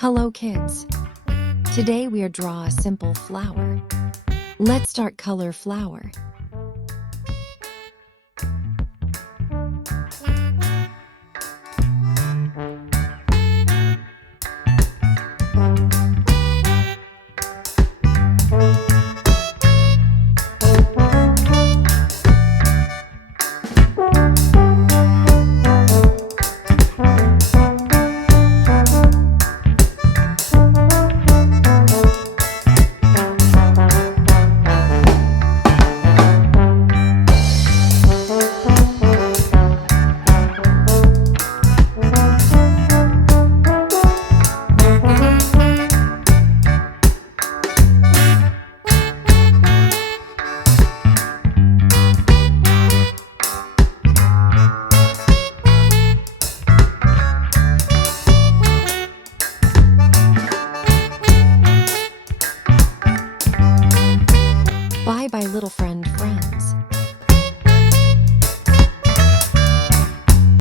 Hello kids! Today we are draw a simple flower. Let's start color flower. Bye bye little friends.